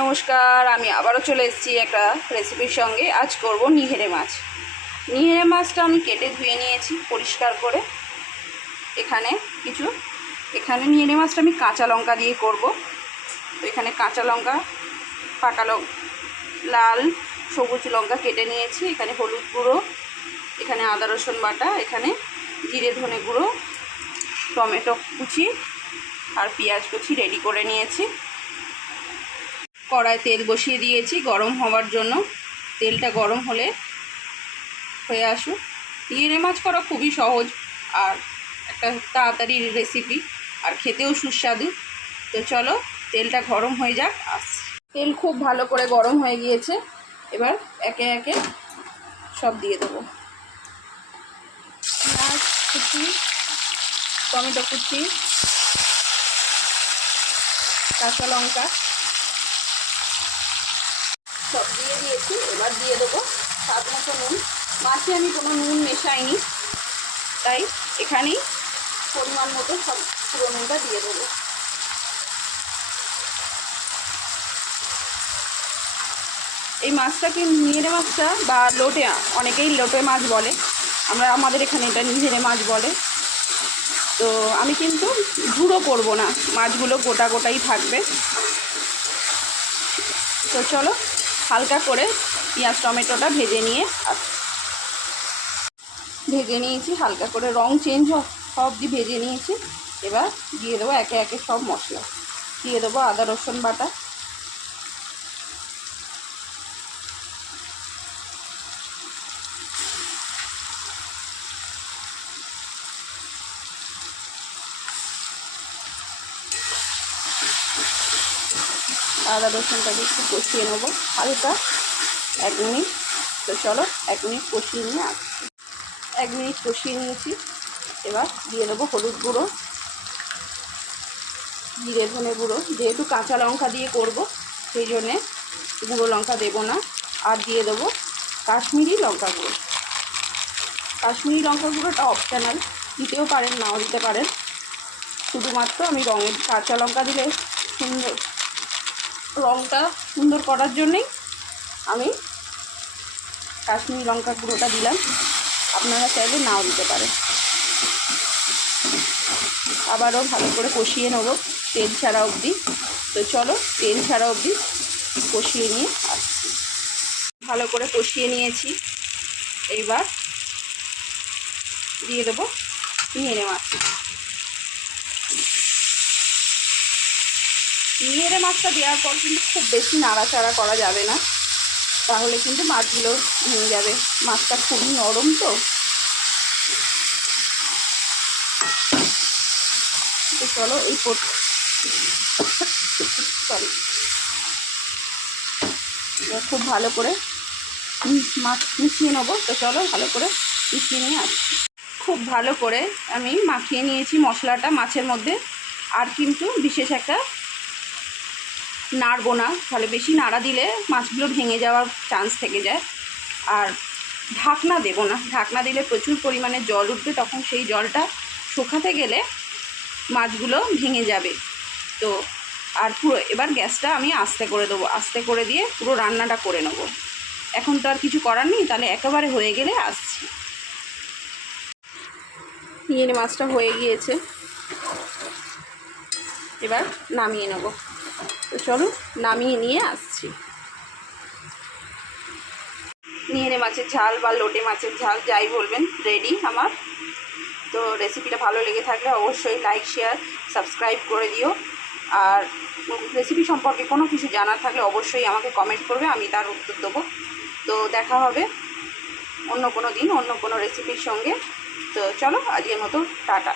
নমস্কার, আমি আবারও চলে এসেছি একটা রেসিপির সঙ্গে। আজ করব নিহেরে মাছ। নিহেরে মাছটা আমি কেটে ধুয়ে নিয়েছি পরিষ্কার করে। এখানে কিছু, এখানে নিহেরে মাছটা আমি কাঁচা লঙ্কা দিয়ে করব। তো এখানে কাঁচা লঙ্কা, পাকা লঙ্কা লাল, সবুজ লঙ্কা কেটে নিয়েছি। এখানে হলুদ গুঁড়ো, এখানে আদা রসুন বাটা, এখানে জিরে ধনে গুঁড়ো, টমেটো কুচি আর পেঁয়াজ কুচি রেডি করে নিয়েছি। কড়ায় তেল বসিয়ে দিয়েছি গরম হওয়ার জন্য। তেলটা গরম হলে হয়ে আসুক। ইয়েরে মাছ করা খুবই সহজ আর একটা তাড়াতাড়ি রেসিপি আর খেতেও সুস্বাদু। তো চলো, তেলটা গরম হয়ে যাক আস তেল খুব ভালো করে গরম হয়ে গিয়েছে। এবার একে একে সব দিয়ে দেবো। পেঁয়াজ কুচি, টমেটো কুচি, কাঁচা লঙ্কা সব দিয়ে দিয়েছি, এবার দিয়ে দেবো স্বাদ মতো নুন। মাছে আমি কোনো নুন মেশাইনি, তাই এখানেই পরিমাণ মতো সব পুরো নুনটা দিয়ে দেবো। এই মাছটা কি নিহেরে মাছটা বা লোটে, অনেকেই লোটে মাছ বলে। আমরা আমাদের এখানে এটা নিহেরে মাছ বলে। তো আমি কিন্তু গুঁড়ো করব না, মাছগুলো গোটা গোটাই থাকবে। তো চলো হালকা করে পেঁয়াজ, টমেটোটা ভেজে নিয়ে ভেজে নিয়েছি, হালকা করে রং চেঞ্জ সব দিয়ে ভেজে নিয়েছি। এবার দিয়ে দেবো একে একে সব মশলা। দিয়ে দেবো আদা, রসুন বাটা। আদা রসুনটাকে একটু কষিয়ে নেব, হালকা এক মিনিট। তো চলো, এক মিনিট কষিয়ে নিয়ে আসছি এক মিনিট কষিয়ে নিয়েছি। এবার দিয়ে দেবো হলুদ গুঁড়ো, জিরে, ধনে গুঁড়ো। যেহেতু কাঁচা লঙ্কা দিয়ে করব, সেই জন্যে গুঁড়ো লঙ্কা দেবো না। আর দিয়ে দেবো কাশ্মীরি লঙ্কা গুঁড়ো। কাশ্মীরি লঙ্কা গুঁড়োটা অপশানাল দিতেও পারেন, নাও দিতে পারেন। শুধুমাত্র আমি রঙের কাঁচা লঙ্কা দিলে সুন্দর রঙটা সুন্দর করার জন্যেই আমি কাশ্মীরি লঙ্কা গুঁড়োটা দিলাম। আপনারা চাইলে নাও দিতে পারেন। আবারও ভালো করে কষিয়ে নেব তেল ছাড়া অবধি। তো চলো, তেল ছাড়া অবধি কষিয়ে নিয়ে আসছি। ভালো করে কষিয়ে নিয়েছি। এইবার দিয়ে দেবো, নিয়ে মাছ নিয়েরে মাছটা দেওয়ার পর কিন্তু খুব বেশি নাড়াচাড়া করা যাবে না। তাহলে কিন্তু মাছগুলো ভেঙে যাবে। মাছটা খুবই নরম তো। চলো এই সরি খুব ভালো করে মাছ মিশিয়ে নেব। তো চলো ভালো করে মিশিয়ে নিয়ে আসছি খুব ভালো করে আমি মাখিয়ে নিয়েছি মশলাটা মাছের মধ্যে। আর কিন্তু বিশেষ একটা নাড়বো না। তাহলে বেশি নাড়া দিলে মাছগুলো ভেঙে যাওয়ার চান্স থেকে যায়। আর ঢাকনা দেবো না। ঢাকনা দিলে প্রচুর পরিমাণে জল উঠবে, তখন সেই জলটা শুকাতে গেলে মাছগুলো ভেঙে যাবে। তো আর পুরো, এবার গ্যাসটা আমি আস্তে করে দেবো। আস্তে করে দিয়ে পুরো রান্নাটা করে নেব। এখন তো আর কিছু করার নেই, তাহলে একেবারে হয়ে গেলে আসছি। ইয়েনে মাছটা হয়ে গিয়েছে। এবার নামিয়ে নেব। তো চলো নামিয়ে নিয়ে আসছি। নিয়ে মাছের ঝাল বা লোটে মাছের ঝাল যাই বলবেন রেডি আমার। তো রেসিপিটা ভালো লেগে থাকলে অবশ্যই লাইক শেয়ার সাবস্ক্রাইব করে দিও। আর রেসিপি সম্পর্কে কোনো কিছু জানার থাকলে অবশ্যই আমাকে কমেন্ট করবে, আমি তার উত্তর দেবো। তো দেখা হবে অন্য কোনো দিন অন্য কোনো রেসিপির সঙ্গে। তো চলো আজকের মতো, টাটা।